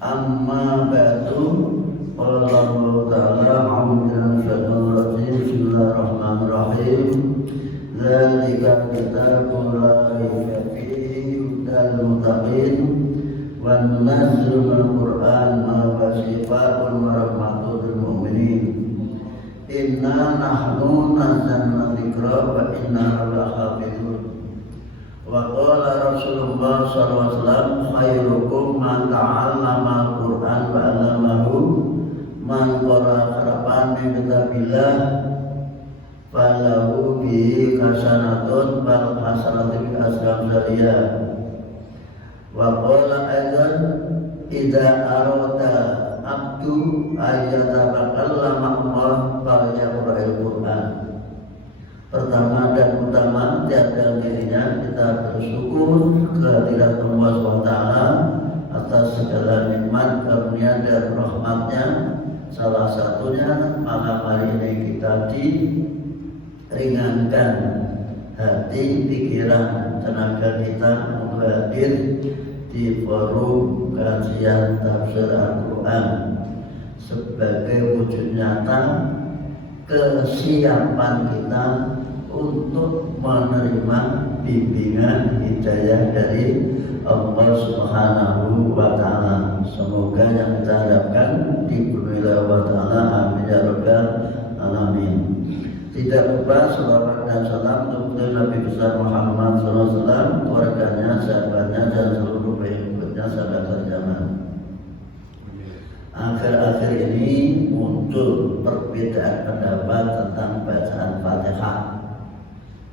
Amma ba'du. Qala Allah Ta'ala a'udzu billahi minasyaitonir rajim. Bismillahirrahmanirrahim. Dzalika kitabun la raiba fihi hudal muttaqin wa nunazzilu minal Qur'an ma huwa shifaa'un wa rahmatun lil mu'minin. Inna nahnu nazzalna dzikra wa inna lahu lahafizun. Wa qala Rasulullah sallallahu alaihi wasallam khairukum man ta'allama al-Qur'an wa 'allamahu man qara'a harfan min kitabillah falahu bihi hasanatun wal hasanatu bi aslam zariyah. Wa qala aidan idza arada abdu ayyatabakallama Allah falyaqra'il Qur'an. Pertama dan utama tiada dirinya kita bersyukur kehadirat Allah SWT atas segala nikmat karunia dan rahmatnya. Salah satunya malam hari ini kita diringankan hati, pikiran, tenaga kita hadir di forum kajian tafsir Al-Quran sebagai wujud nyata kesiapan kita untuk menerima bimbingan hidayah dari Allah Subhanahu wa Ta'ala. Semoga yang kita harapkan dipenuhi Allah Ta'ala. Amin ya rabbal alamin. Tidak lupa salawat dan salam untuk Nabi besar Muhammad SAW, keluarganya, sahabatnya, dan seluruh pengikutnya sampai akhir zaman. Akhir-akhir ini muncul perbedaan pendapat tentang bacaan Fatihah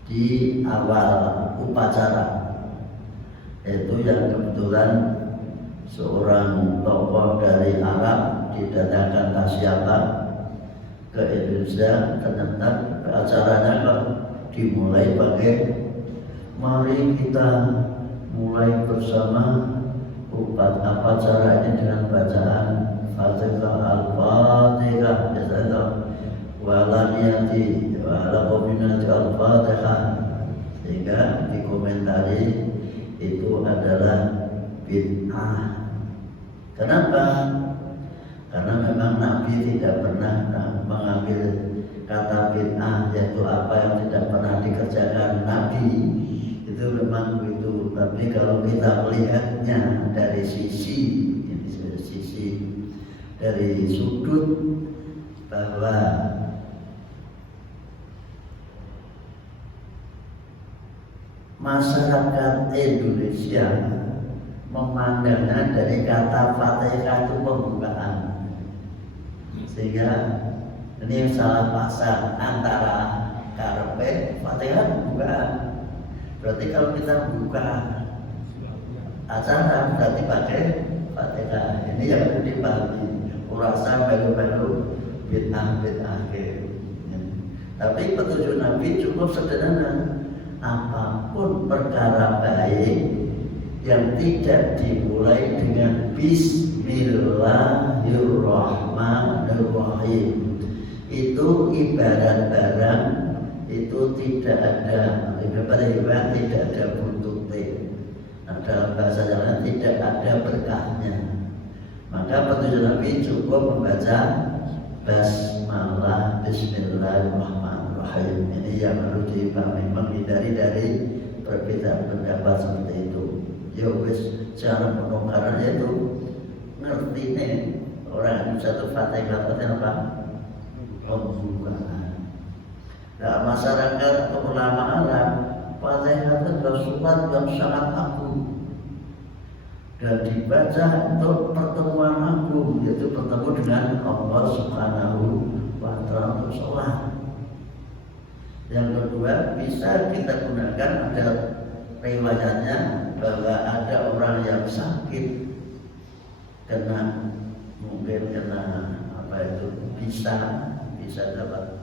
di awal upacara. Itu yang kebetulan seorang tokoh dari Arab didatangkan tasyapa ke Indonesia. Ternyata acaranya kok dimulai pakai mari kita mulai bersama upacara ini dengan bacaan Fatihah Al-Fatihah. Biasanya walaniyati walakominati Al-Fatihah, sehingga dikomentari itu adalah bid'ah. Kenapa? Karena memang Nabi tidak pernah mengambil kata bid'ah, yaitu apa yang tidak pernah dikerjakan Nabi. Itu memang begitu. Tapi kalau kita melihatnya dari dari sudut bahwa masyarakat Indonesia memandangnya dari kata Fatihah itu pembukaan, sehingga ini salah pasang antara karepe Fatihah pembukaan. Berarti kalau kita buka acara berarti pakai Fatihah. Ini yang perlu dipahami. Kurasa baru-baru bid'ah. Tapi petunjuk Nabi cukup sederhana. Apapun perkara baik yang tidak dimulai dengan Bismillahirrahmanirrahim itu ibarat barang itu tidak ada tidak ada buntutnya. Nah, dalam bahasa Jawa tidak ada berkahnya. Maka petunjuk Nabi cukup membaca basmalah Bismillahirrahmanirrahim. Ini yang harus dipahami, menghindari dari perbedaan pendapat seperti itu. Ya wis, cara penukarannya itu ngerti nih orang satu Fatihah apa? Pembukaan. Nah, masyarakat atau ulama Arab, Fatihah itu adalah surat yang sangat agung dan dibaca untuk pertemuan agung, yaitu bertemu dengan Allah Subhanahu wa Ta'ala untuk sholat. Yang kedua, bisa kita gunakan, ada riwayatnya bahwa ada orang yang sakit mungkin kena apa itu bisa dapat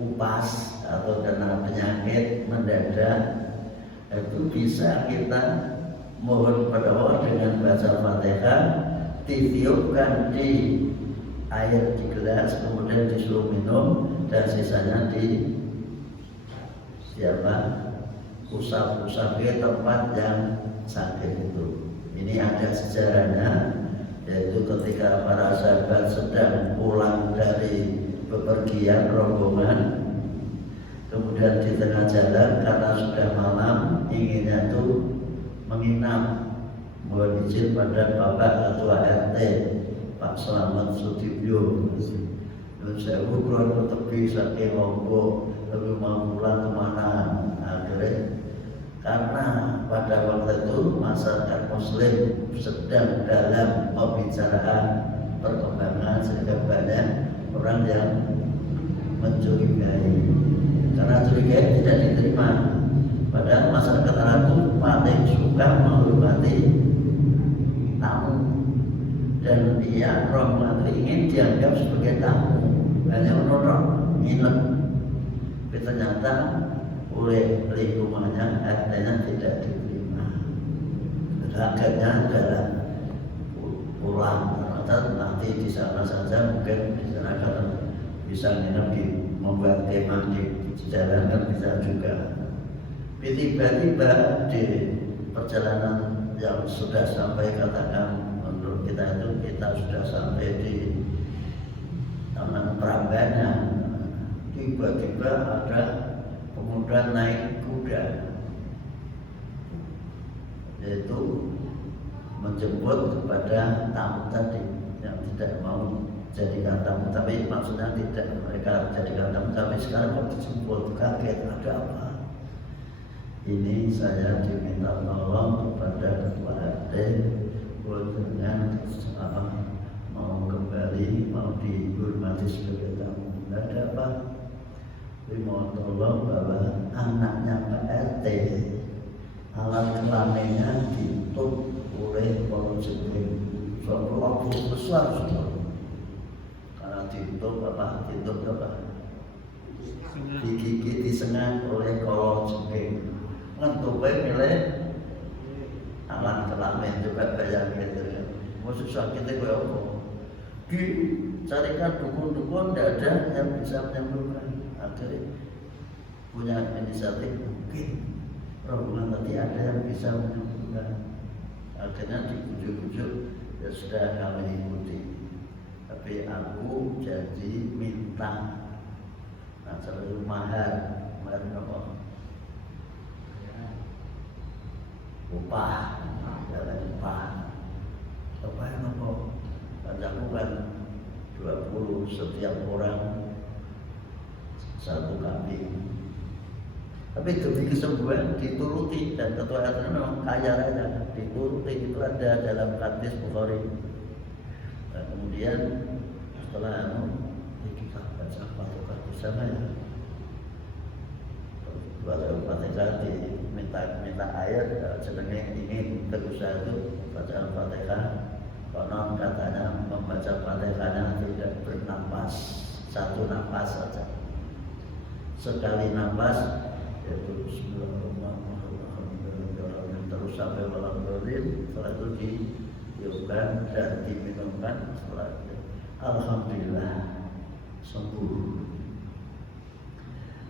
upas atau kena penyakit mendadak. Itu bisa kita mohon kepada Allah dengan baca Fatihah, ditiupkan di air di gelas, kemudian disuruh minum, dan sisanya usap-usap ke tempat yang sakit itu. ini ada sejarahnya, yaitu ketika para sahabat sedang pulang dari bepergian rombongan, kemudian di tengah jalan karena sudah malam inginnya itu menginap, mohon izin pada Bapak Ketua RT Pak Slamet Sudibyo. Dan saya ukuran ke tepi saking Lombok, tapi mau pulang kemana? Akhirnya karena pada waktu itu masyarakat Muslim sedang dalam pembicaraan perkembangan, sehingga banyak orang yang mencurigai. Karena curigai tidak diterima. Padahal masyarakat Arab itu paling suka menghormati tamu, dan dia rombongan itu ingin dianggap sebagai tamu, hanya menonton, nginep. Tapi ternyata oleh lingkungannya artinya tidak diterima. Akhirnya adalah pulang, ternyata nanti di sana saja, mungkin di sana kalau bisa nginep di membuat kemah di jalan kan bisa juga. Tiba-tiba di perjalanan yang sudah sampai, katakan menurut kita itu kita sudah sampai di Taman Prambanan, tiba-tiba ada pemuda naik kuda, yaitu menjemput kepada tamu tadi yang tidak mau jadikan tamu, tapi maksudnya tidak mereka jadikan tamu, tapi sekarang mau dijemput, kaget ada apa? Ini saya diminta tolong kepada Ketua RT dengan mau kembali, mau dihormati sebagai tamu. Tidak ada apa? Tapi mau tolong bahwa anaknya Pak RT alat kelaminnya ditutup oleh polisi, suatu waktu besar sudah. Karena ditutup apa? Digigit, disengat oleh kolor jengking. Ngentupai milih alat kelamin, juga bayangin gitu ya. Maksud sakitnya kayak apa? Dicarikan dukun-dukun, tidak ada yang bisa menyembuhkan. Akhirnya punya inisiatif, mungkin rombongan tadi ada yang bisa menyembuhkan. Akhirnya dibujuk-bujuk, ya sudah kami ikuti. Tapi aku janji minta selalu mahar apa? Upah, jalan upah. Upah yang apa? Panjangku kan 20 setiap orang satu kambing. Tapi demi kesembuhan dituruti, dan Ketua RT memang kaya raya, dituruti. Itu ada dalam hadis Bukhari. Nah, kemudian setelah kita baca Fatihah bersama ya, baca Fatihah minta air, jenenge ingin berusaha itu baca Fatihah. Konon katanya membaca Fatihahnya tidak bernapas, satu napas saja. Sekali napas yaitu Bismillahirrahmanirrahim terus sampai malam dolim. Setelah itu ditiupkan dan diminumkan. Setelah itu alhamdulillah sembuh.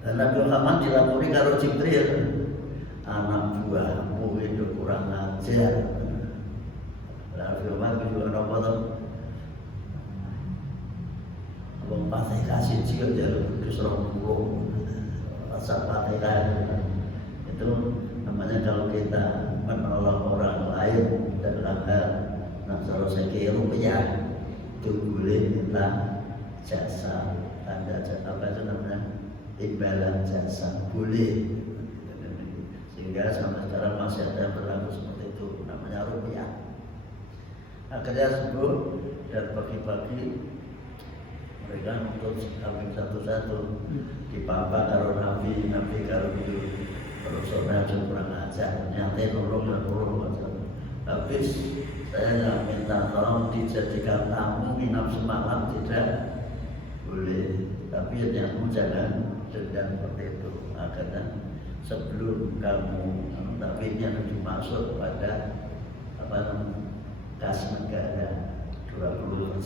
Dan Nabi Muhammad dilapori karo Jibril, anak buahmu itu kurang ajar. Nabi Muhammad juga apa tuh? Abang Fatihah siji aja kudus 20 rasa Fatihah itu namanya kalau kita menolong orang lain dalam hal nasaro seki rupiah itu boleh minta jasa, tanda jasa apa itu namanya, imbalan jasa, boleh. Sehingga sampai sekarang masih ada yang berlaku seperti itu, namanya rupiah. Akhirnya sembuh, dan pagi-pagi mereka untuk kambing satu-satu dipapa karo Nabi karo itu perusahaan kurang ajar, nyantai nurung habis. Saya minta tolong dijadikan tamu nginap semalam, tidak boleh, tapi yang jangan dendam seperti itu. Akhirnya sebelum kamu, tapi yang dimaksud pada apa namanya, kas negara 20%,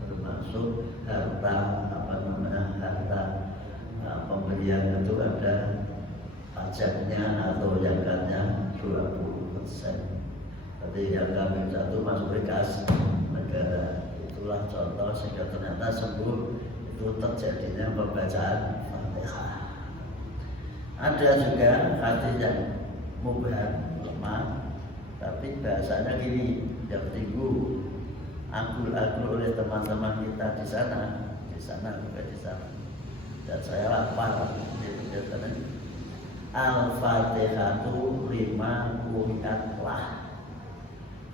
termasuk harta apa namanya, harta pembelian itu ada pajaknya atau zakatnya 20%. Jadi yang kambing satu masuk bekas negara. Itulah contoh sehingga ternyata sembuh itu terjadinya pembacaan Fatihah. Ada juga hadis yang mubham lemah, tapi bahasanya gini, yang tinggu agul-agul oleh teman-teman kita di sana juga di sana. Dan saya hafal di sana. Al-Fatihatu lima quri'atlah.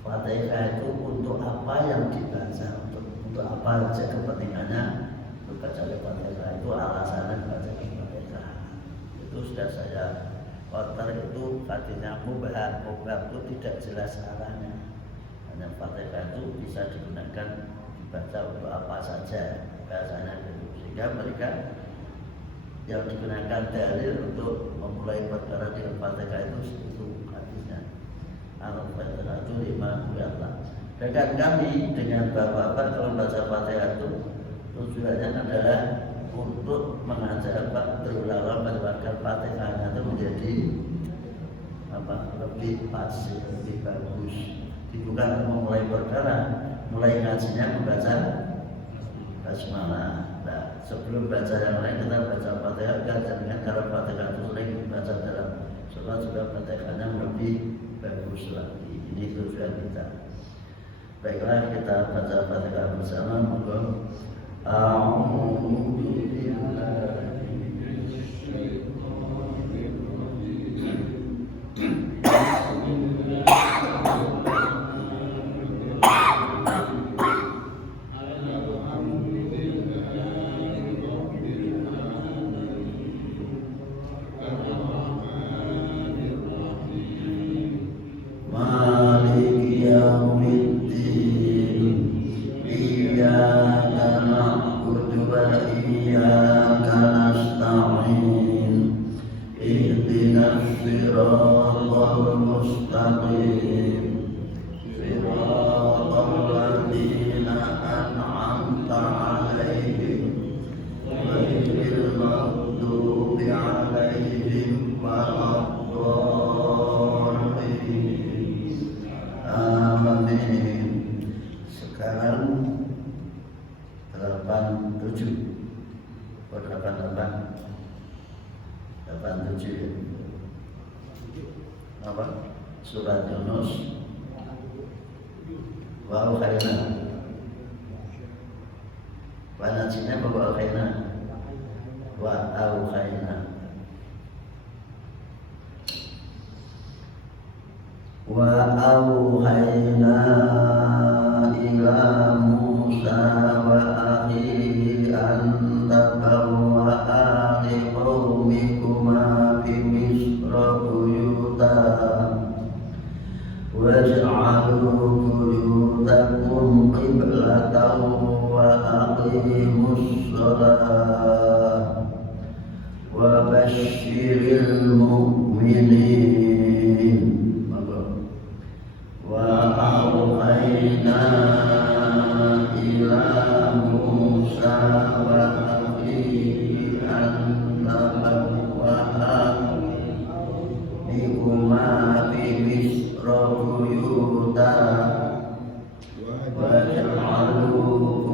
Fatihah itu untuk apa yang dibaca, untuk apa saja kepentingannya membaca Fatihah itu alasannya membaca Fatihah. Itu sudah saya kotor itu artinya mubham itu tidak jelas arahnya. Hanya Fatihah itu bisa digunakan dibaca untuk apa saja bahasanya gitu. Sehingga mereka yang digunakan dalil untuk memulai perkara dengan Fatihah itu hadisnya. Al-Fatihah itu lima quri'atlah. Dengan kami dengan bapak-bapak kalau baca Fatihah itu tujuannya adalah untuk mengajar berulang-ulang membacakan Fatihahnya itu menjadi lebih fasih, lebih bagus. Bukan memulai perkara, mulai ngajinya membaca basmalah. Nah, sebelum baca yang lain kita baca Fatihah kan, jangan kalau Fatihah itu sering dibaca dalam sholat juga Fatihahnya lebih bagus lagi. Ini tujuan kita. Baiklah kita baca Fatihah bersama. Monggo. Surat Yunus wa auhayna wa najina wa auhayna wa auhayna wa auhayna ila Musa wa akhihi an tabawwa'a li qaumikuma bi Misra buyutan waj'aluu buyutakum qiblatan wa aqimus shalah wa basyiril mu'minin wa auhayna ila Musa wa akhihi an tabawwa'a bikuma bi Misra buyutan waj'aluu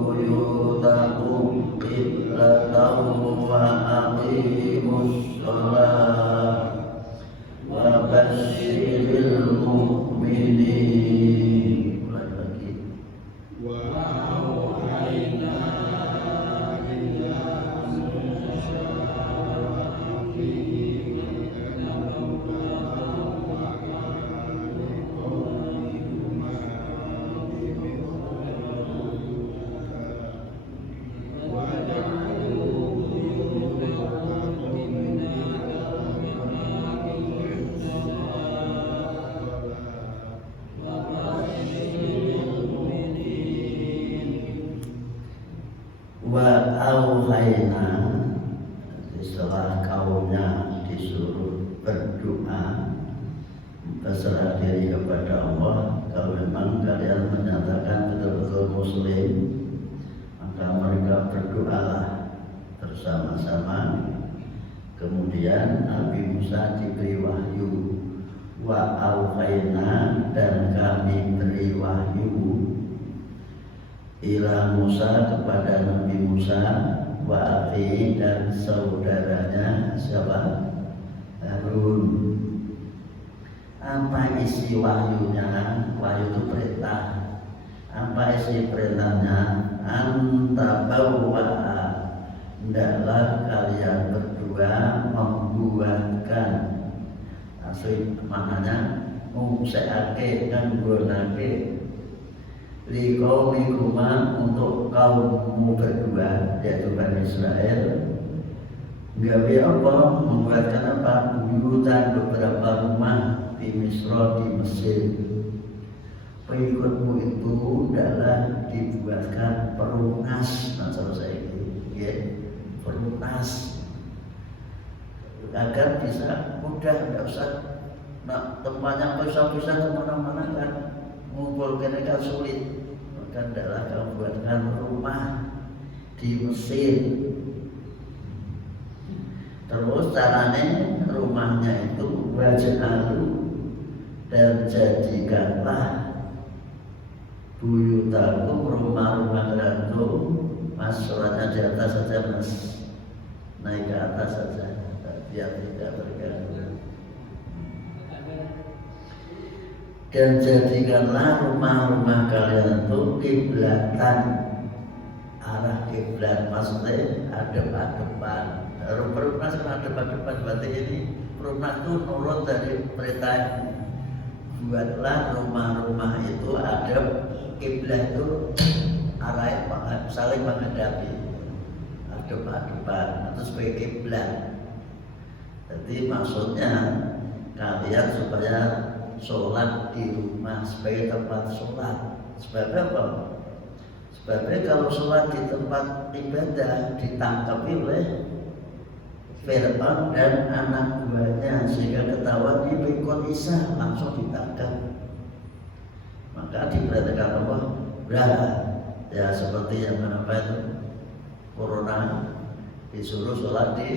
buyutakum qiblatan wa aqimus shalah wa basyiril mu'minin. Mulai lagi. Wa auhayna ila Musa wa akhihi wa auhayna, setelah kaumnya disuruh berdoa berserah diri kepada Allah. Kalau memang kalian menyatakan betul-betul muslim, maka mereka berdoalah bersama-sama. Kemudian Nabi Musa diberi wahyu, wa auhayna, dan kami ila Musa kepada Nabi Musa wa akhi dan saudaranya siapa? Harun. Apa isi wahyunya? Wahyu itu perintah. Apa isi perintahnya? Antabawa, hendaklah kalian berdua membuatkan. Asli maknanya mengseake dan gunake liqaumikuma untuk kaummu berdua, yaitu Bani Israel. Gawe apa? Membuatkan apa? Buyutan, beberapa rumah di Misra, di Mesir. Pengikutmu itu adalah dibuatkan perunas, maksud saya ini, ya, perunas, agar bisa mudah, tidak usah nak tempatnya pisah-pisah kemana-mana kan, mengumpulkan kan sulit. Maka adalah kamu buatkan rumah di Mesir. Terus caranya rumahnya itu waj'alu, dan jadikanlah buyutakum, rumah-rumah kalian. Mas, suratnya di atas saja mas, naik ke atas saja biar tidak terganggu. Dan jadikanlah rumah-rumah kalian itu kiblatan, arah kiblat, maksudnya hadap-hadapan. Rumah hadap-hadapan berarti ini rumah itu nurut dari perintah. Buatlah rumah-rumah itu hadap kiblat, itu arahnya saling menghadapi, hadap-hadapan, itu sebagai kiblat. Jadi maksudnya kalian supaya sholat di rumah sebagai tempat sholat. Sebabnya apa? Sebabnya kalau sholat di tempat ibadah ditangkap oleh Fir'aun dan anak buahnya, sehingga ketahuan di Bikot Isa, langsung ditangkap. Maka diperhatikan Allah berapa? Ya seperti yang apa itu corona, disuruh sholat di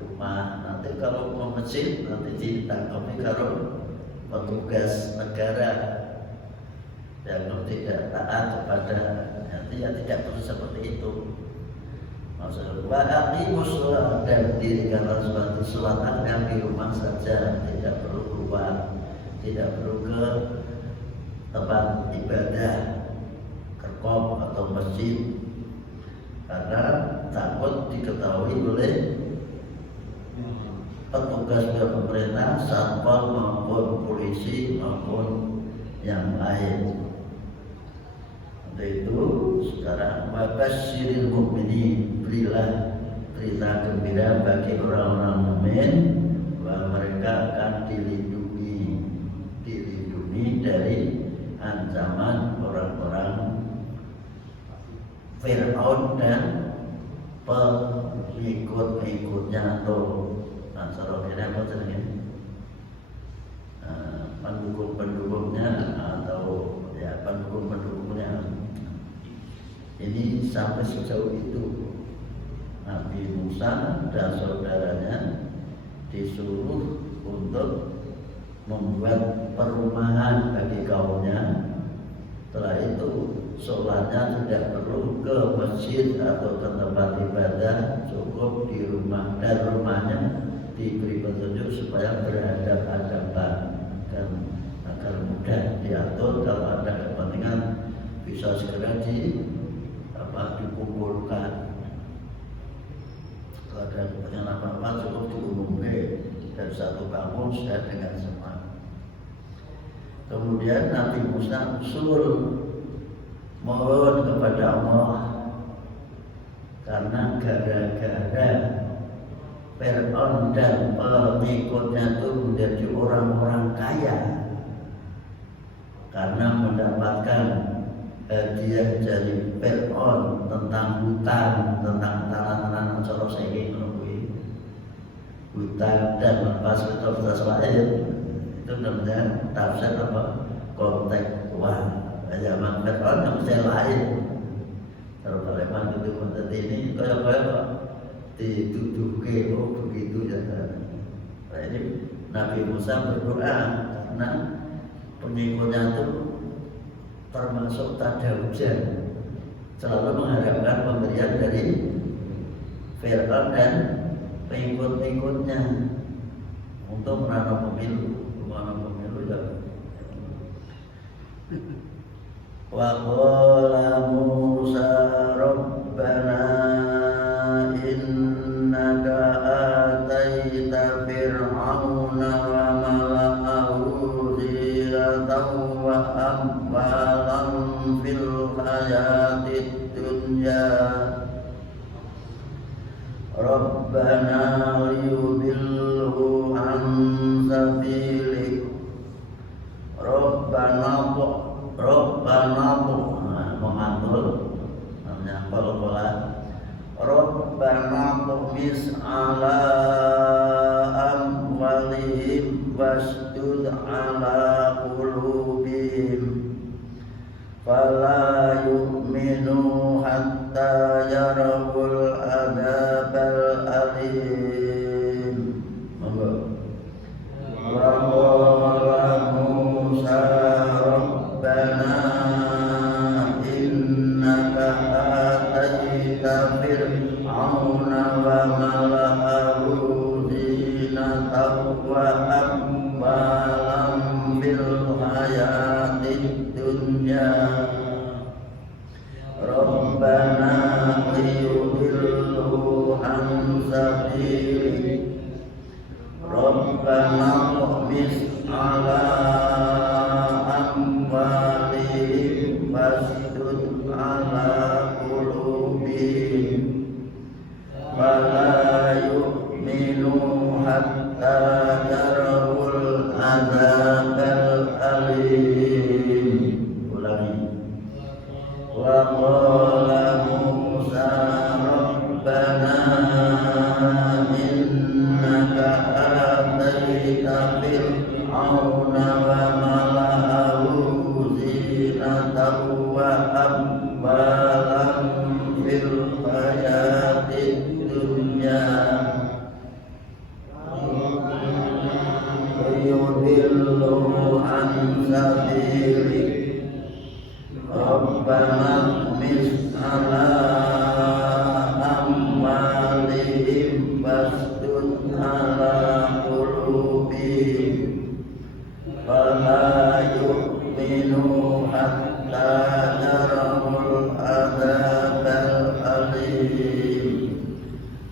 rumah. Nanti kalau mau masjid nanti ditangkap kalau petugas negara yang tidak taat kepada, nanti ya tidak perlu seperti itu. Maksudnya aqimus sholat, dan dirikanlah suatu sholat yang di rumah saja, tidak perlu keluar, tidak perlu ke tempat ibadah, kerkop atau masjid, karena takut diketahui oleh petugas pemerintah, satpol maupun polisi maupun yang lain. Untuk itu sekarang wabasyiril mukminin, berilah berita gembira bagi orang-orang mukmin bahwa mereka akan dilindungi dari ancaman orang-orang Fir'aun dan pengikut-pengikutnya atau ansarudinnya apa jenenge, pendukung-pendukungnya atau ya pendukung-pendukungnya. Ini sampai sejauh itu Nabi Musa dan saudaranya disuruh untuk membuat perumahan bagi kaumnya. Setelah itu sholatnya tidak perlu ke masjid atau ke tempat ibadah, cukup di rumah, dan rumahnya diberi petunjuk supaya berhadap-hadapan dan agar mudah diatur. Kalau ada kepentingan bisa segera dikumpulkan. Kalau ada kepentingan apa-apa cukup diumumkan dan satu kampung sudah dengan semua. Kemudian Nabi Musa usul mohon kepada Allah, karena gara-gara Fir'aun dan pengikutnya itu menjadi orang-orang kaya karena mendapatkan hadiah dari Fir'aun tentang hutan, tentang tanah-tanah Solo Segi, hutan dan fasilitas lain. Itu namanya tafsir apa? Konteks uang. Zaman Fir'aun yang saya lain. Kalau Palembang itu menurut ini kayak dituduh ke begitu ya. Nah, ini Nabi Musa berdoa karena pengikutnya itu termasuk tak ada hujan. selalu mengharapkan pemberian dari Fir'aun dan pengikut-pengikutnya untuk menanam pemilu ya. Wa qala Musa rabbana innaka ataita fir'auna wa mala'ahu zinatan wa amwalan fil hayatid dunya rabbana liyudillu an sabilik rabbana mengatur namanya qala rabbana tumis ala amwalihim wasdud ala qulubihim fala yu'minu hatta yarawul adzabal alim. Wa qala Musa rabbana innaka ataita fir'auna wa mala'ahu zinatan wa amwalan fil hayatid dunya rabbana liyudillu an sabilik rabbana tumis ala amwalihim wasdud ala qulubihim wala yu'minu hatta yarawul adzabal alim. Ulangi. Wa qala Musa rabbana innaka ataita fir'auna wa mala'ahu zinatan wa amwalan fil hayatid dunya liyudillu an sabilik rabbana tumis ala amwalihim wasdud ala qulubihim fala yu'minu hatta yarawul adzabal alim.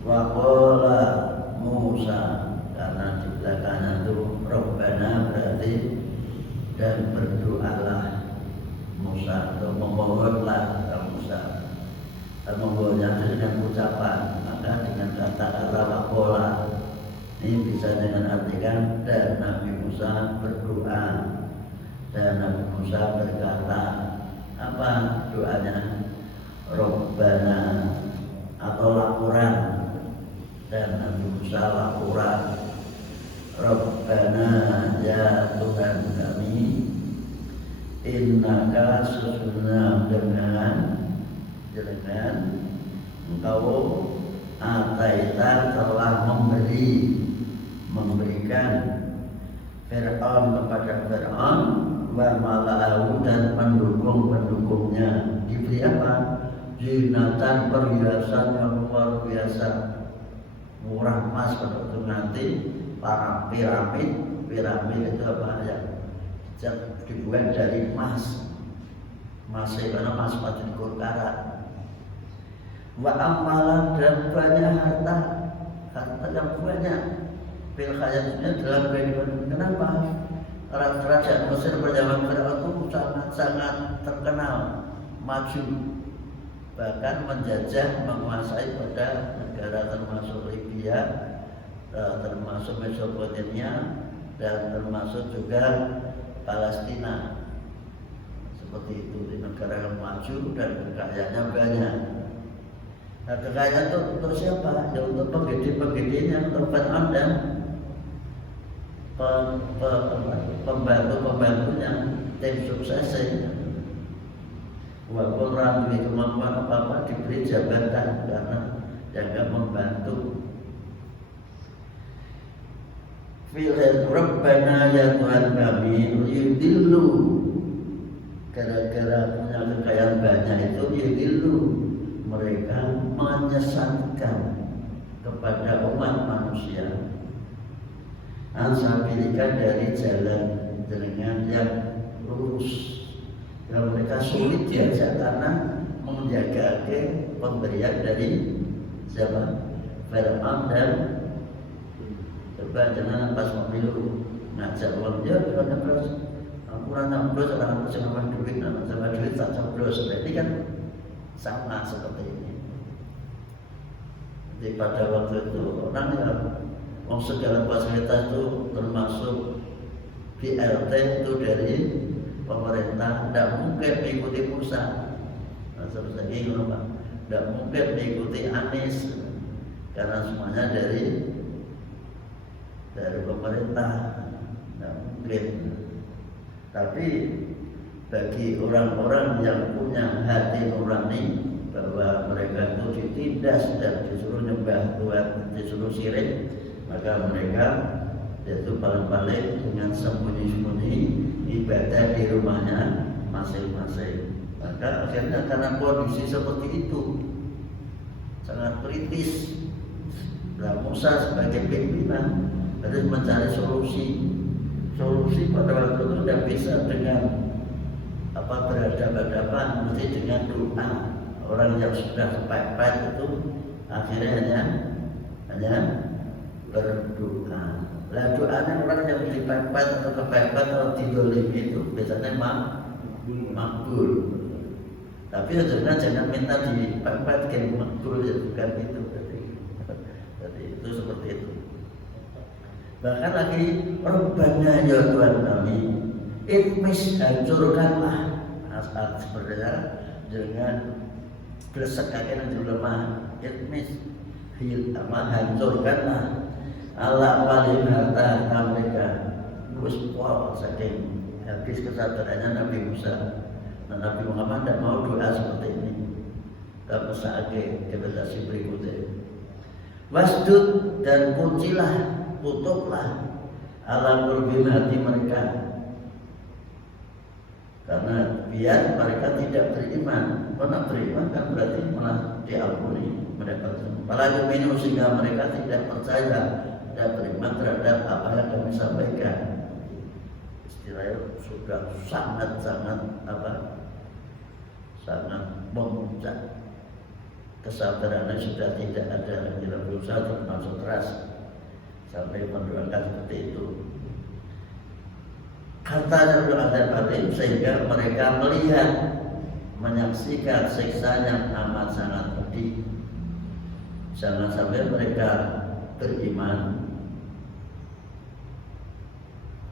Wa qala Musa, karena di belakangnya itu Rabbana berarti dan berdoalah Musa atau memohonlah ke Musa. Dan memohonnya dengan ucapan, maka dengan kata-kata waqala ini bisa dengan artikan dan Nabi Musa berdoa dan Nabi Musa berkata apa doanya? Rabbana atau laporan dan Nabi Musa laporan Rabbana ya Tuhan kami innaka sesungguhnya dengan engkau ataita telah memberikan Fir'aun kepada Fir'aun wa mala'ahu dan pendukung-pendukungnya diberi apa? Zinatan perhiasan yang luar biasa murah emas pada waktu nanti para piramid itu apa ya dibuat dari emas karena emas 4 karat wa amalan dan banyak harta yang banyak fil hayatnya dalam kehidupan. Kenapa? Kerajaan Mesir pada zaman Firaun itu sangat terkenal maju, bahkan menjajah menguasai pada negara termasuk Libya, termasuk Mesopotamia dan termasuk juga Palestina. Seperti itu di negara yang maju dan kekayaannya banyak. Nah, kekayaan itu untuk siapa? Ya untuk penggede-penggedenya, untuk Fir'aun dan pembantu-pembantunya, tim suksesnya. Walaupun orang diberi kemampuan apa-apa diberi jabatan karena jaga membantu. Filhad Rabbana ya Tuhan kami yudillu, gara-gara punya kekayaan banyak itu yudillu mengingatkan kepada umat manusia ansabilikan dari jalan dengan yang lurus. Yang mereka sulit diajak karena menjaga pemberian dari siapa? Firman dan coba jangan pas pemilu ngajak uang dia bukan terus kurang nyoblos orang sama duit sama duit tak nyoblos. Ini kan sama seperti ini. Jadi pada waktu itu orang yang segala fasilitas itu termasuk BLT itu dari pemerintah, tidak mungkin mengikuti pusat. Seperti ini Pak, tidak mungkin mengikuti Anies karena semuanya dari pemerintah, tidak mungkin. Tapi bagi orang-orang yang punya hati nurani bahwa mereka itu ditindas dan disuruh nyembah Tuhan, disuruh syirik, maka mereka yaitu paling-paling dengan sembunyi-sembunyi ibadah di rumahnya masing-masing. Maka akhirnya karena kondisi seperti itu sangat kritis, Musa sebagai pimpinan harus mencari solusi. Solusi pada waktu itu tidak bisa dengan berhadapan-hadapan, mesti dengan doa. Orang yang sudah kepepet itu akhirnya hanya berdoa. Lah doanya orang yang dipepet atau kepepet atau didolimi itu biasanya makbul. Tapi jangan minta dipepet ke makbul, ya bukan itu. Jadi itu seperti itu. Bahkan lagi Rabbana ya Tuhan kami, itmis hancurkanlah asal sepertinya dengan bersekakan yang lemah, itmis hancurkanlah ala walim harta mereka. Kuspol saking habis kesadarannya Nabi Musa dan Nabi Muhammad tidak mau doa seperti ini. Kamu saatnya generasi berikutnya wasdud dan kuncilah, tutuplah ala qulubihim hati mereka, karena biar mereka tidak beriman. Karena beriman kan berarti malah diampuni mereka. Apalagi minum sehingga mereka tidak percaya dan beriman terhadap apa yang kami sampaikan. Istilahnya sudah sangat memuncak. Kesabarannya sudah tidak ada, tidak berusaha termasuk keras sampai mendoakan seperti itu. Kata doa dan batin sehingga mereka melihat, menyaksikan siksa yang amat sangat pedih. Jangan sampai mereka beriman.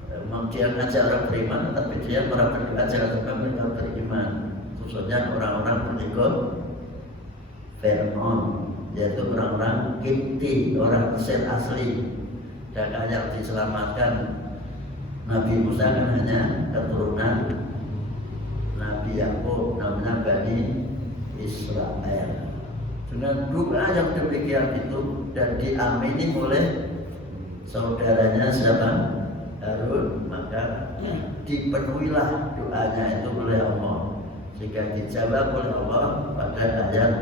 Memang dia ngajak orang beriman, tapi dia malah berdoa jangan sampai mereka beriman. Khususnya orang-orang pengikut Fir'aun, yaitu orang-orang Kipti, orang Mesir asli. Dan yang diselamatkan Nabi Musa kan hanya keturunan Nabi Yakub, namanya Bani Israel. Dengan doa yang demikian itu dan diamini oleh saudaranya siapa? Harun, maka dipenuhilah doanya itu oleh Allah, sehingga dijawab oleh Allah pada ayat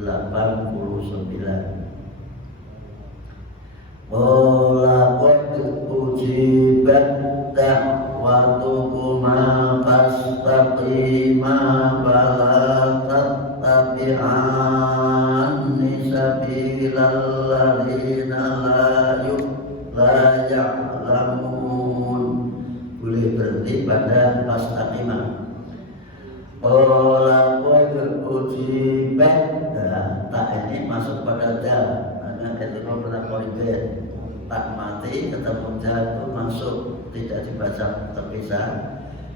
89. Qala qad ujibat da'watukuma fastaqima fala tattabi'anni sabilal ladzina la ya'lamun. Boleh berhenti pada fastaqima. Qala qad ujibat, tak ini masuk pada dal, karena ketika pernah politik tak mati ketemu dal itu masuk, tidak dibaca terpisah.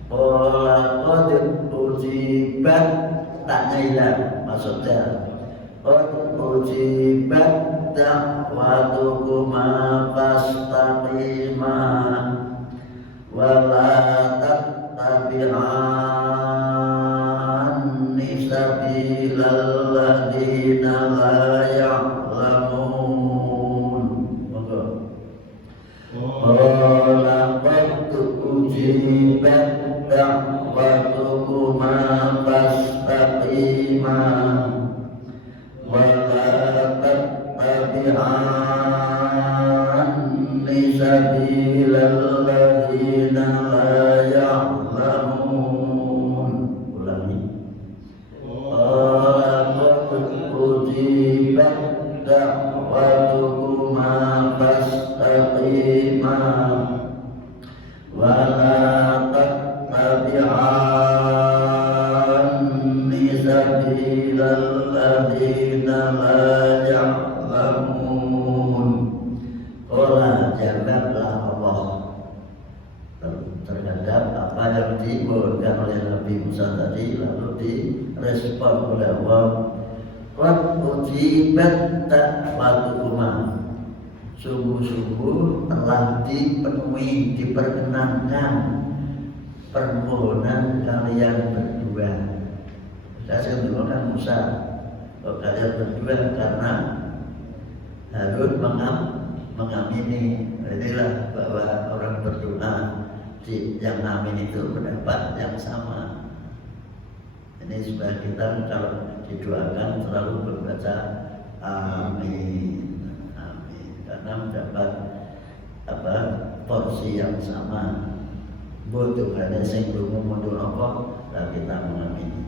Qala qad ujibat, taknya hilang, masuk dal. Qad ujibat da'watukuma fastaqima wala tattabi'anni sabilal ladzina la ya'lamun. Qala qad ujibat da'watukuma fastaqima wala tattabi'anni sabilal ladzina la ya'lamun. Qala jawablah Allah terhadap apa yang dibawakan oleh Nabi Musa tadi, lalu direspon oleh Allah. Qad ujibat da'watukuma, sungguh-sungguh telah dipenuhi, diperkenankan permohonan kalian berdua. Saya kan Musa, kalau kalian berdua, karena Harun mengamini. Inilah bahwa orang berdoa yang amin itu mendapat yang sama. Ini supaya kita kalau didoakan selalu membaca amin, amin, karena mendapat porsi yang sama. Butuh ada sing mundur apa, dan kita mengamini.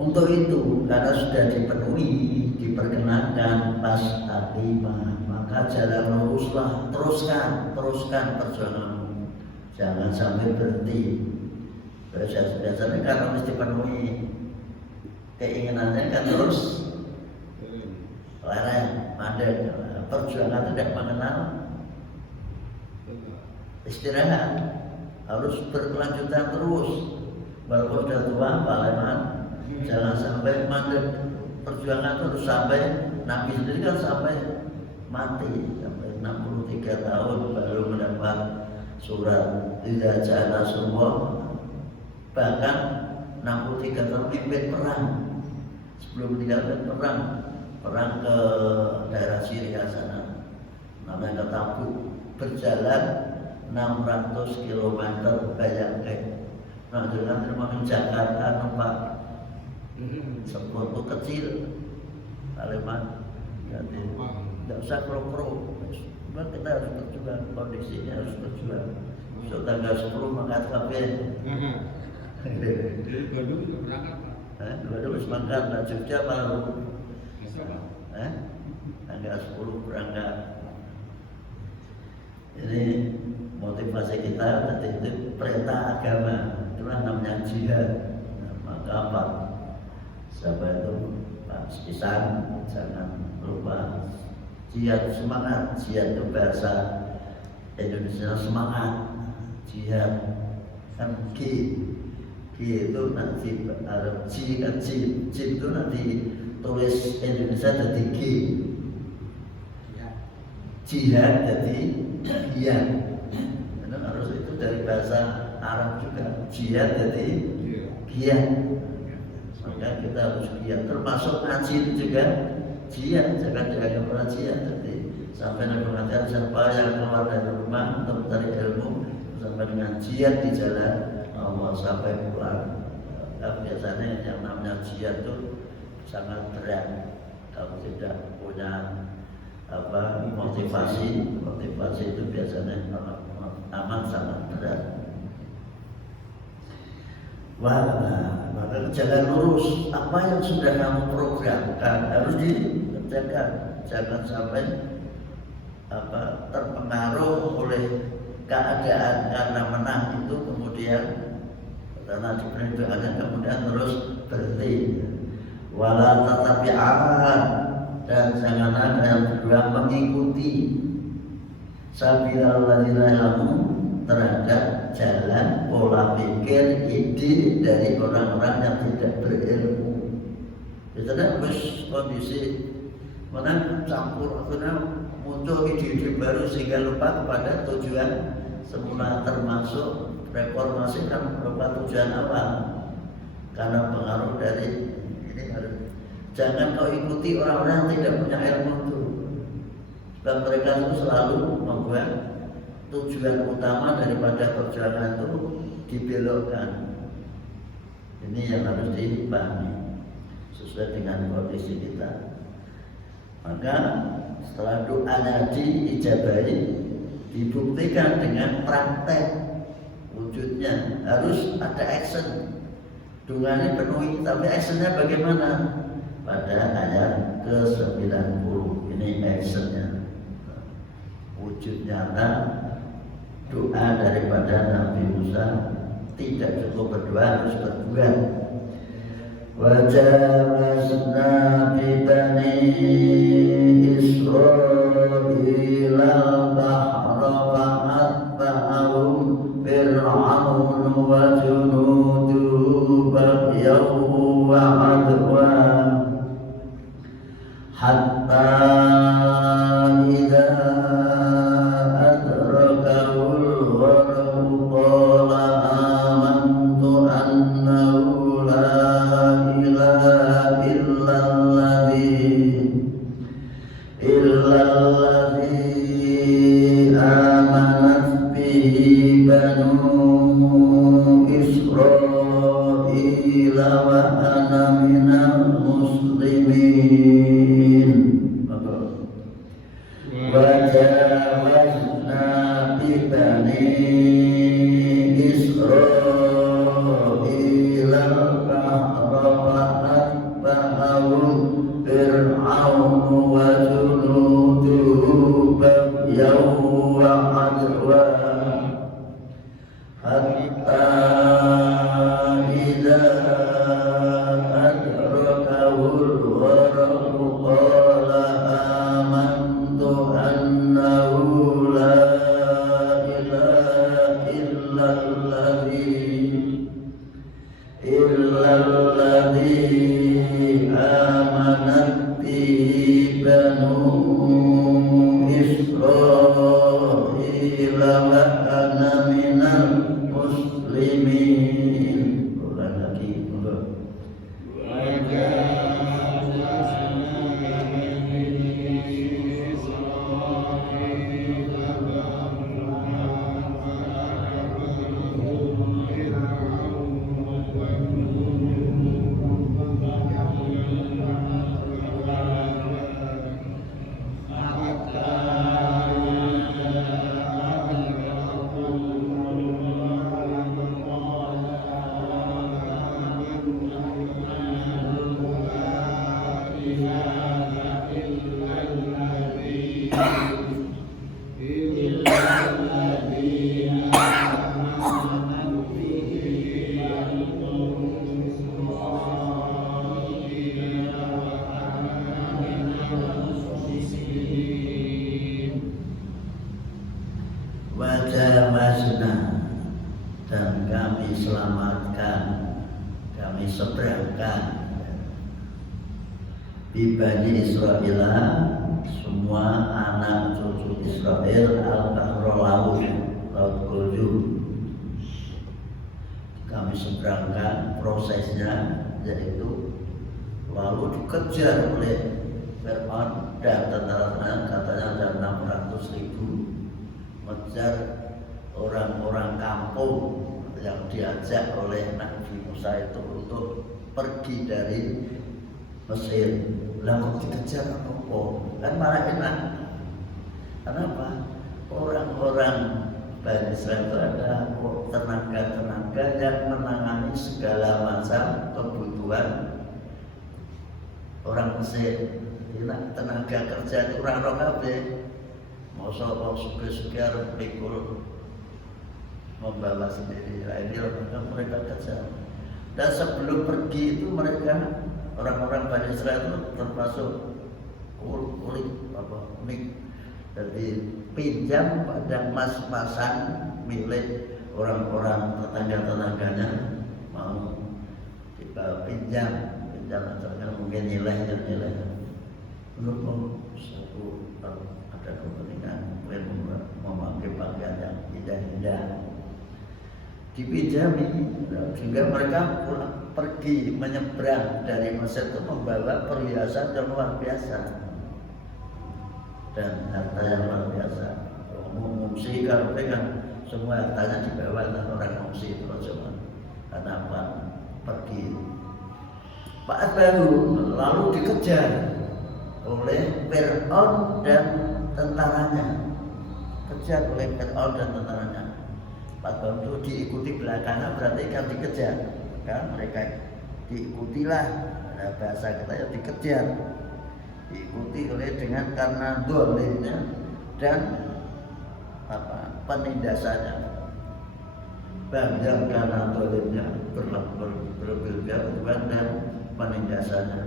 Untuk itu, karena sudah dipenuhi, diperkenankan pas atimah, maka jalan luruslah, teruskan perjuanganmu, jangan sampai berhenti. Biasanya karena mesti penuhi keinginannya kan terus lereng, mandek. Perjuangan tidak mengenal istirahat, harus berkelanjutan terus. Walaupun sudah tua, Pak Leman, jangan sampai mandek. Perjuangan terus sampai Nabi sendiri kan sampai mati, sampai 63 tahun baru mendapat surat Idza Jaa Nasrullah. Bahkan 63 tahun pimpin perang. Sebelum meninggalkan perang ke daerah Syria sana, namanya Tabuk, berjalan 600 km, bayangkan. Nah, dengan termasuk Jakarta nampak sebuah kecil, Kalimantan, jadi tidak usah pro-pro. Cuma kita harus berjuang, kondisinya harus berjuang. So, tanggal 10 mangkat kabeh. Jadi Bandung juga berangkat, Pak. Bandung semangat, nah Jogja baru. Tanggal 10 berangkat. Ini motivasi kita nanti itu perintah agama, itulah namanya jihad. Nah, maka apa? Sahabat itu Pak Isan, jangan lupa jihad, semangat. Jihad itu bahasa Indonesia, semangat. Jihad kan G itu nanti Arab, J kan J itu nanti tulis Indonesia jadi G, jihad jadi iya. Karena harus itu dari bahasa Arab juga, jihad jadi giat. Maka kita harus giat, termasuk ngaji juga jihad. Jangan jaga pengajian, jadi sampai nanti pengajian siapa yang keluar dari rumah untuk mencari ilmu sampai dengan jihad di jalan Allah sampai pulang. Biasanya yang namanya jihad itu sangat berat kalau tidak punya motivasi itu biasanya amat sangat berat. Maka jalan lurus, apa yang sudah kamu programkan harus dikerjakan, jangan sampai terpengaruh oleh keadaan karena menang itu kemudian karena diperintahkan kemudian terus berhenti. Wala tatabi'an, dan jangan ada yang berdua mengikuti sabilal ladzina ya'lamun, terhadap jalan pola pikir ide dari orang-orang yang tidak berilmu. Biasanya harus kondisi mana campur akhirnya muncul ide-ide baru sehingga lupa kepada tujuan semula, termasuk reformasi kan lupa tujuan awal karena pengaruh dari ini. Jangan kau ikuti orang-orang yang tidak punya ilmu itu, sebab mereka itu selalu membuat tujuan utama daripada perjuangan itu dibelokkan. Ini yang harus dipahami sesuai dengan kondisi kita. Maka setelah doanya diijabahi, dibuktikan dengan praktek wujudnya, harus ada action. Doanya penuhi, tapi actionnya bagaimana? Pada ayat ke-90 ini actionnya, wujud nyata doa daripada Nabi Musa tidak cukup berdoa, harus berbuat. وجاوزنا ببني إسرائيل البحر فأتبعهم فرعون وجنوده بغيا وعدوا حتى إذا أدركه الغرق قال آمنت أنه لا إله إلا الذي آمنت به بنو إسرائيل وأنا من المسلمين. وجاوزنا ببني إسرائيل البحر فأتبعهم فرعون وجنوده بغيا وعدوا حتى إذا أدركه الغرق قال آمنت أنه لا إله إلا الذي آمنت به بنو إسرائيل وأنا من المسلمين. Ulang lagi, wajawazna, dan kami selamatkan, kami seberangkan bibani Israel, semua anak cucu Israel al-bahra laut Kulju. Kami seberangkan, prosesnya yaitu lalu dikejar oleh Fir'aun dan tentara-tentara, katanya ada 600.000, mengejar orang-orang kampung yang diajak oleh Nabi Musa itu untuk pergi dari Mesir. Lalu dikejar apa? Kan malah enak. Kenapa? Orang-orang Bani Israel itu ada tenaga-tenaga yang menangani segala macam kebutuhan orang Mesir. Tenaga kerja itu orang kabeh. Masa orang suka-suka harus pikul membawa sendiri. Nah, ini mereka kerja. Dan sebelum pergi itu mereka orang-orang Bani Israel itu termasuk kulit mik. Jadi pinjam pada mas-masan milik orang-orang tetangga-tetangganya, mau kita pinjam misalnya mungkin nilainya menurut satu ada kepentingan memakai pakaian yang indah-indah dipinjami, sehingga mereka pergi menyeberang dari Mesir itu membawa perhiasan yang luar biasa dan harta yang luar biasa. Mengungsi kalau kan semua hartanya dibawa oleh orang mengungsi itu cuma karena apa? Pergi. Pak baru lalu dikejar oleh Fir'aun dan tentaranya, kejar oleh Fir'aun dan tentaranya. Pak baru itu diikuti belakangnya, berarti kan dikejar, kan mereka diikutilah, ada bahasa kita ya dikejar, diikuti oleh dengan karena dolimnya dan apa penindasannya, bangga karena dolimnya, berlebihan dan penindasannya.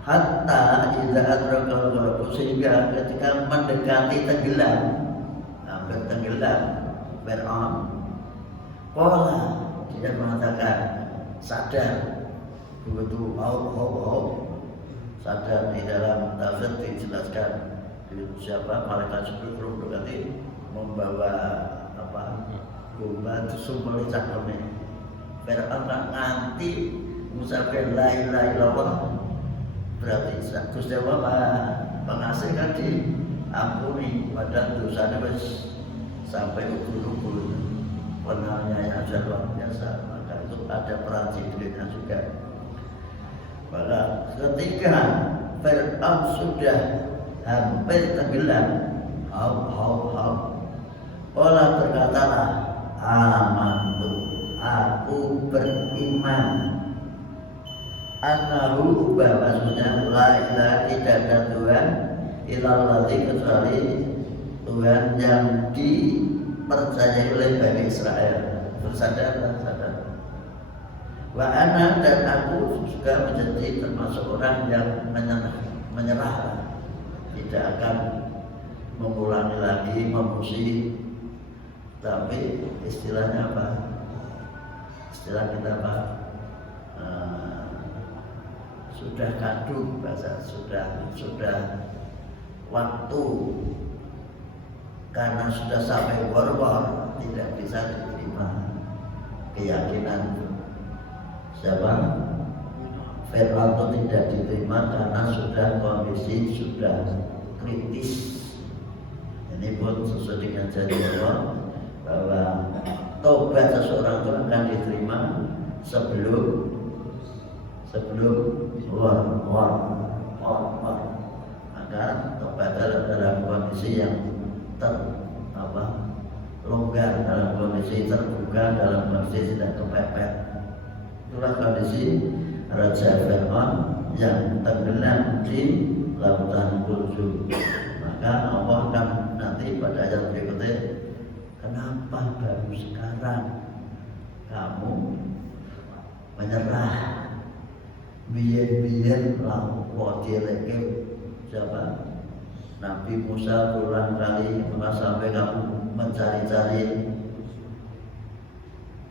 Hatta idza adrakal gharq, sehingga ketika mendekati tenggelam, hampir tenggelam, Fir'aun, qala, dia mengatakan sadar, begitu sadar. Di dalam tafsir dijelaskan siapa malaikat Jibril berarti membawa apa gumba sumber cakeme. Fir'aun nganti musafir la ilaha illallah, berarti Gusti Allah pengasih kan diampuni, padahal dosanya wis sampai ubur-ubur, penanya yang luar biasa. Maka itu ada peran Jibrilnya juga. Maka ketika Fir'aun sudah hampir tenggelam, Allah berkatalah, amantu, aku beriman, annahu, maksudnya la ilaha, tidak ada Tuhan illallah, kecuali Tuhan yang dipercayai oleh Bani Israel. Bersadarlah, sadar. Wa ana, dan aku juga menjadi termasuk orang yang menyerah, tidak akan mengulangi lagi memuji. Tapi istilahnya apa? Istilah kita apa? Sudah kadung, bahasa sudah waktu, karena sudah sampai war tidak bisa diterima keyakinan siapa? Fir'aun itu tidak diterima karena sudah kondisi sudah kritis. Ini pun sesuai dengan janji Allah bahwa tobat seseorang itu akan diterima sebelum war. Maka tobat dalam kondisi yang longgar, dalam kondisi terbuka, dalam kondisi tidak kepepet. Itulah kondisi Raja Fir'aun yang tenggelam di lautan Kulzum. Maka Allah akan nanti pada ayat berikutnya, kenapa baru sekarang kamu menyerah? Biyen lampau dileke siapa? Nabi Musa berulang kali sampai kamu mencari-cari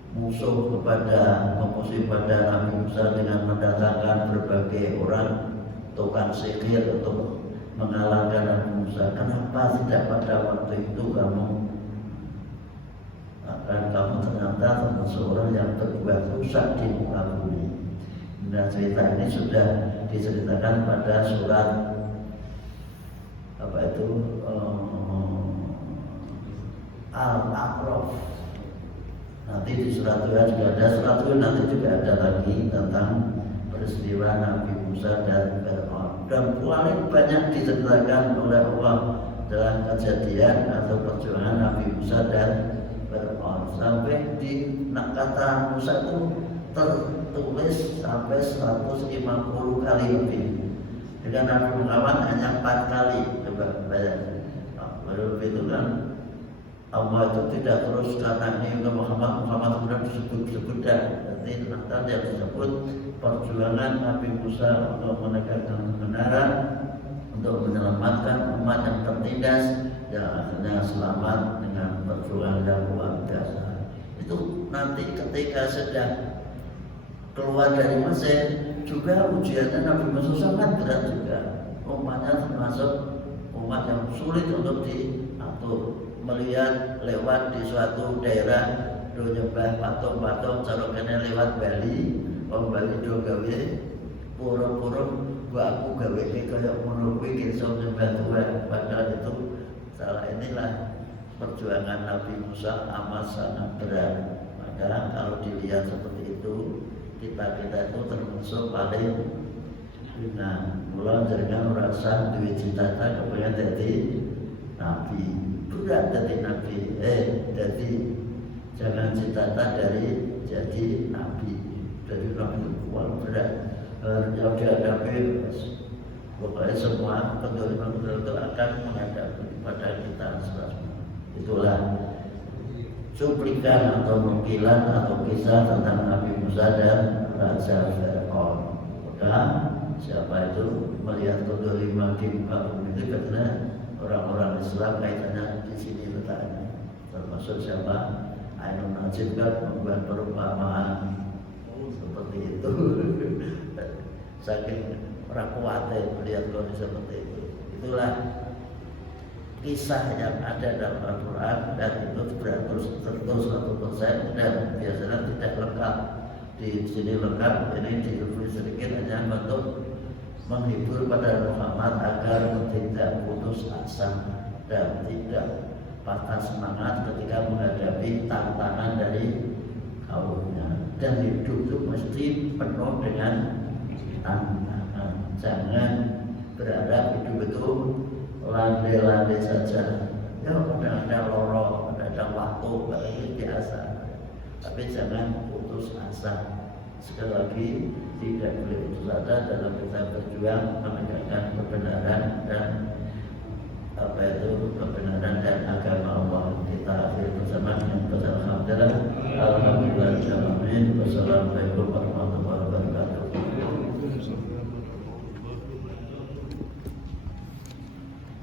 musuh memusuhi pada Nabi Musa dengan mendatangkan berbagai orang tukang sihir untuk mengalahkan Nabi Musa. Kenapa tidak pada waktu itu kamu ternyata termasuk orang yang berbuat rusak di muka bumi. Dan cerita ini sudah diceritakan pada surat Al-A'raf. Nanti di surat Tuhan juga ada, surat Tuhan nanti juga ada lagi tentang peristiwa Nabi Musa dan Fir'aun. Dan paling banyak diceritakan oleh Allah dalam kejadian atau perjuangan Nabi Musa dan Fir'aun. Sampai di kata Musa itu tertulis sampai 150 kali lebih. Dengan Nabi Muhammad hanya 4 kali. Coba bayangkan. Lalu itu kan Allah itu tidak terus karena ini Muhammad kemudian disebut dan nanti ternyata yang disebut perjuangan Nabi Musa untuk menegakkan kebenaran, untuk menyelamatkan umat yang tertindas, yang akhirnya selamat dengan perjuangan yang luar biasa. Itu nanti ketika sudah keluar dari Mesir juga ujiannya Nabi Musa sangat berat juga. Umatnya termasuk umat yang sulit untuk diatur. Melihat lewat di suatu daerah do nyembah patung-patung, caranya lewat Bali, Bali do gawe pura-pura aku gawe kaya ngono kuwi iso nyembah Tuhan. Padahal itu salah. Inilah perjuangan Nabi Musa amat sangat berat. Maka kalau dilihat seperti itu, kita itu termasuk paling mulai jaringan merasa duit cita-cita kepengen jadi Nabi. Berat jadi Nabi, jadi jangan cita-cita dari jadi Nabi. Jadi Nabi itu kuat berat. Yang dihadapi pokoknya semua pendoliman itu akan menghadapi pada kita semua. Itulah cuplikan atau nukilan atau kisah tentang Nabi Musa dan Raja Fir'aun. Maka siapa itu melihat kedoliman di muka bumi itu karena orang-orang Islam kaitannya di sini letaknya. Termasuk siapa? Ainun Najib kan membuat perumpamaan seperti itu. Saking orang kuatnya melihat kondisi seperti itu. Itulah kisah yang ada dalam Al-Quran dan itu tertulis 100% dan biasanya tidak lengkap. Di sini lengkap, ini ditulis sedikit hanya untuk menghibur pada Muhammad agar tidak putus asa dan tidak patah semangat ketika menghadapi tantangan dari kaumnya. Dan hidup itu mesti penuh dengan tantangan. Jangan berharap hidup itu landai-landai saja. Ya kadang-kadang lorong, kadang waktu, kadang biasa. Tapi jangan putus asa. Sekali lagi tidak boleh putus asa dalam kita berjuang menegakkan kebenaran dan kebenaran dan agama Allah. Kita akhir bersama dengan Alhamdulillah. Wassalamualaikum warahmatullahi wabarakatuh.